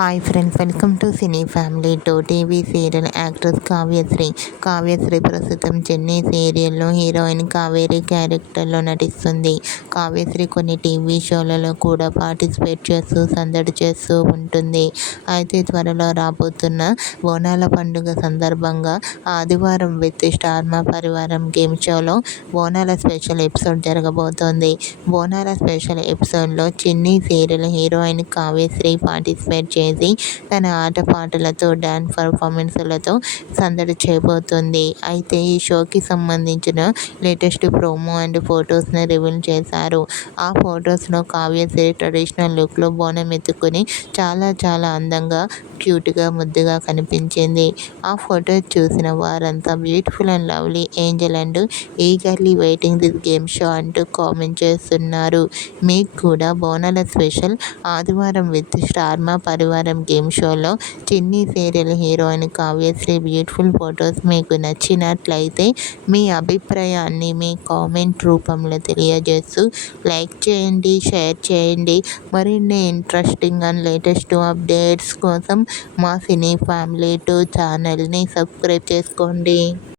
Hi friends, welcome to cine family two. TV serial actress Kavyasri ప్రస్తుతం చెన్నై సీరియల్లో heroine Kaveri క్యారెక్టర్లో నటిస్తుంది. కావ్యశ్రీ కొన్ని టీవీ షోలలో కూడా పార్టిసిపేట్ చేస్తూ సందడి చేస్తూ ఉంటుంది. అయితే త్వరలో రాబోతున్న బోనాల పండుగ సందర్భంగా ఆదివారం విత్ స్టార్ మా పరివారం గేమ్ షోలో బోనాల స్పెషల్ ఎపిసోడ్ జరగబోతోంది. బోనాల స్పెషల్ ఎపిసోడ్లో Chennai serial heroine Kavyasri participate చేసి తన ఆటపాటలతో డాన్స్ పర్ఫార్మెన్స్లతో సందడి చేయబోతుంది. అయితే ఈ షోకి సంబంధించిన లేటెస్ట్ ప్రోమో అండ్ ఫొటోస్ని రివీల్ చేశారు. ఆ ఫొటోస్లో కావ్యశ్రీ ట్రెడిషనల్ లుక్లో బోనం ఎత్తుకుని చాలా అందంగా, క్యూట్గా, ముద్దుగా కనిపించింది. ఆ ఫొటో చూసిన వారంతా beautiful and lovely Angel and eagerly waiting this game show అంటూ కామెంట్ చేస్తున్నారు. మీకు కూడా బోనాల స్పెషల్ ఆదివారం విత్ స్టార్ మా పరివారం గేమ్ షోలో చిన్ని serial heroine Kavyasri beautiful photos మీకు నచ్చినట్లయితే మీ అభిప్రాయాన్ని మీ కామెంట్ రూపంలో తెలియజేస్తూ లైక్ చేయండి, షేర్ చేయండి. మరిన్ని ఇంట్రెస్టింగ్ అండ్ లేటెస్ట్ అప్డేట్స్ కోసం మా సినీ ఫ్యామిలీ 2 ఛానల్ని సబ్స్క్రైబ్ చేసుకోండి.